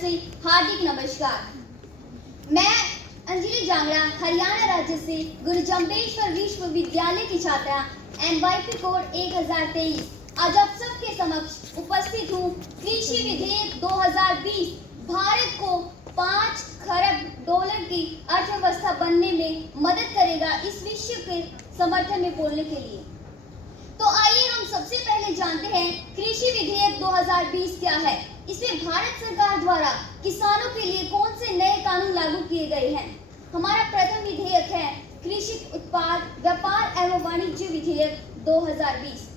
से हार्दिक नमस्कार। मैं अंजलि जांगड़ा हरियाणा राज्य से गुरु जम्बेश्वर विश्वविद्यालय की छात्रा NYP कोड 1023 आज आप सबके समक्ष उपस्थित हूँ। कृषि विधेयक 2020 भारत को 5 खरब डॉलर की अर्थव्यवस्था बनने में मदद करेगा, इस विषय के समर्थन में बोलने के लिए। तो आइए हम सबसे पहले जानते हैं कृषि विधेयक 2020 क्या है। इसमें भारत सरकार द्वारा किसानों के लिए कौन से नए कानून लागू किए गए हैं। हमारा प्रथम विधेयक है कृषि उत्पाद व्यापार एवं वाणिज्य विधेयक 2020।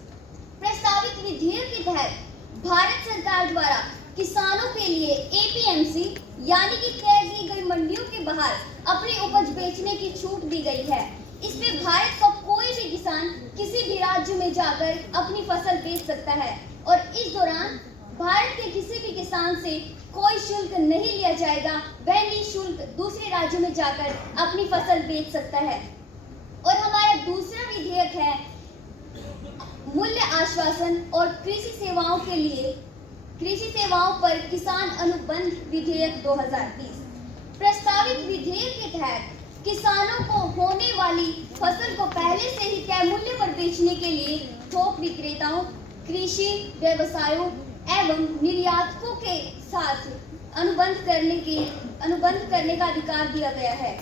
प्रस्तावित विधेयक के तहत भारत सरकार द्वारा किसानों के लिए APMC यानी कि तय की गई मंडियों के बाहर अपनी उपज बेचने की छूट दी गई है। इसमें भारत का कोई भी किसान किसी भी राज्य में जाकर अपनी फसल बेच सकता है और इस दौरान भारत के किसी भी किसान से कोई शुल्क नहीं लिया जाएगा। वह निःशुल्क दूसरे राज्यों में जाकर अपनी फसल बेच सकता है। और हमारा दूसरा विधेयक है मूल्य आश्वासन और कृषि सेवाओं के लिए कृषि सेवाओं पर किसान अनुबंध विधेयक 2020। प्रस्तावित विधेयक के तहत किसानों को होने वाली फसल को पहले से ही तय मूल्य पर बेचने के लिए थोक विक्रेताओं, कृषि व्यवसायों एवं निर्यातकों के साथ अनुबंध करने का अधिकार दिया गया है।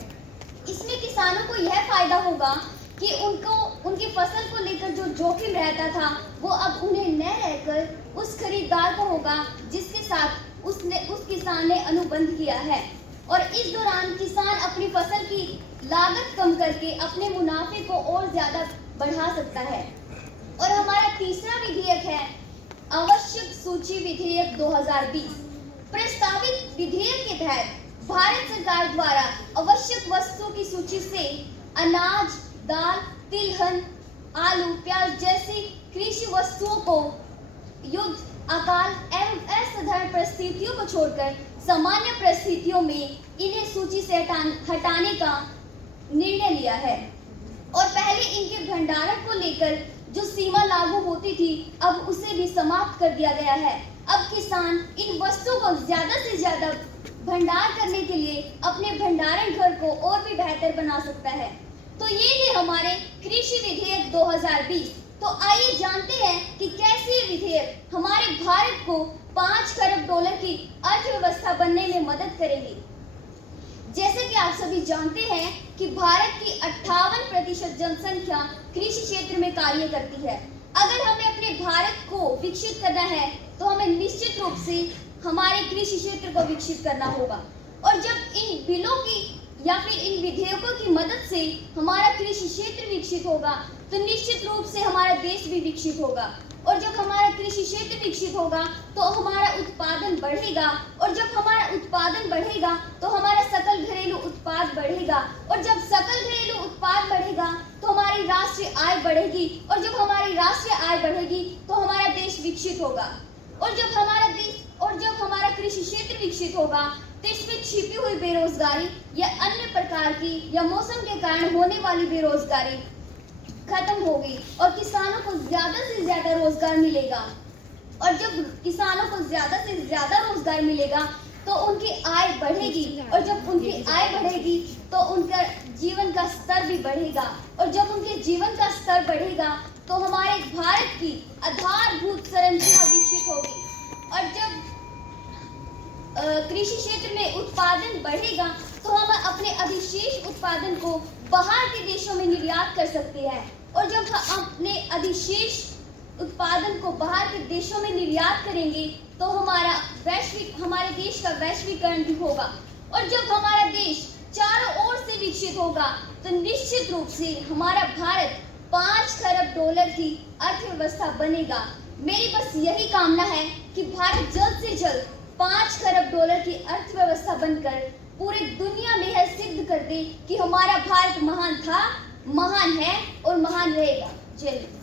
इसमें किसानों को यह फायदा होगा कि उनकी फसल को लेकर जो जोखिम रहता था वो अब उन्हें न रहकर उस खरीदार को होगा जिसके साथ उस किसान ने अनुबंध किया है। और इस दौरान किसान अपनी फसल की लागत कम करके अपने मुनाफे को और ज्यादा बढ़ा सकता है। और हमारा तीसरा विधेयक है आवश्यक सूची विधेयक 2020। प्रस्तावित विधेयक के तहत भारत सरकार द्वारा आवश्यक वस्तुओं की सूची से अनाज, दाल, तिलहन, आलू, प्याज जैसी कृषि वस्तुओं को युद्ध, अकाल एवं असाधारण परिस्थितियों को छोड़कर सामान्य परिस्थितियों में इन्हें सूची से हटाने का निर्णय लिया है। और पहले इनके भंडारण को लेकर जो सीमा लागू होती थी अब उसे भी समाप्त कर दिया गया है। अब किसान इन वस्तुओं को ज्यादा से ज्यादा भंडार करने के लिए अपने भंडारण घर को और भी बेहतर बना सकता है। तो ये है हमारे कृषि विधेयक 2020। तो आइए जानते हैं कि कैसे ये विधेयक हमारे भारत को 5 खरब डॉलर की अर्थव्यवस्था बनने में मदद करेंगे। जैसे कि आप सभी जानते हैं कि भारत की 58% जनसंख्या कृषि क्षेत्र में कार्य करती है। अगर हमें अपने भारत को विकसित करना है तो हमें निश्चित रूप से हमारे कृषि क्षेत्र को विकसित करना होगा। और जब इन बिलों की या फिर इन विधेयकों की मदद से हमारा कृषि क्षेत्र विकसित होगा तो निश्चित रूप से हमारा देश भी विकसित होगा। और जब हमारा कृषि क्षेत्र विकसित होगा तो हमारा उत्पादन बढ़ेगा और जब हमारा उत्पादन बढ़ेगा तो हमारा सकल घरेलू उत्पाद बढ़ेगा और जब सकल घरेलू उत्पाद बढ़ेगा तो हमारी राष्ट्रीय आय बढ़ेगी और जब हमारी राष्ट्रीय आय बढ़ेगी तो हमारा देश विकसित होगा। और जब हमारा कृषि क्षेत्र विकसित होगा तो इसमें छिपी हुई बेरोजगारी या अन्य प्रकार की या मौसम के कारण होने वाली बेरोजगारी खत्म होगी और किसानों को ज्यादा से ज्यादा रोजगार मिलेगा। और जब किसानों को ज्यादा से ज्यादा रोजगार मिलेगा तो उनकी आय बढ़ेगी और जब उनकी आय बढ़ेगी तो उनका जीवन का स्तर भी बढ़ेगा और जब उनके जीवन का स्तर बढ़ेगा तो हमारे भारत की आधारभूत संरचना विकसित होगी। और जब कृषि क्षेत्र में उत्पादन बढ़ेगा तो हम अपने अधिशेष उत्पादन को बाहर के देशों में निर्यात कर सकते हैं। और जब हम अपने अधिशेष उत्पादन को बाहर के देशों में निर्यात करेंगे तो हमारे देश का वैश्वीकरण भी होगा। और जब हमारा देश चारों ओर से विकसित होगा तो निश्चित रूप से हमारा भारत 5 खरब डॉलर की अर्थव्यवस्था बनेगा। मेरी बस यही कामना है कि भारत जल्द से जल्द 5 खरब डॉलर की अर्थव्यवस्था बनकर पूरी दुनिया में यह सिद्ध कर दे कि हमारा भारत महान था, महान है और महान रहेगा। जय हिंद।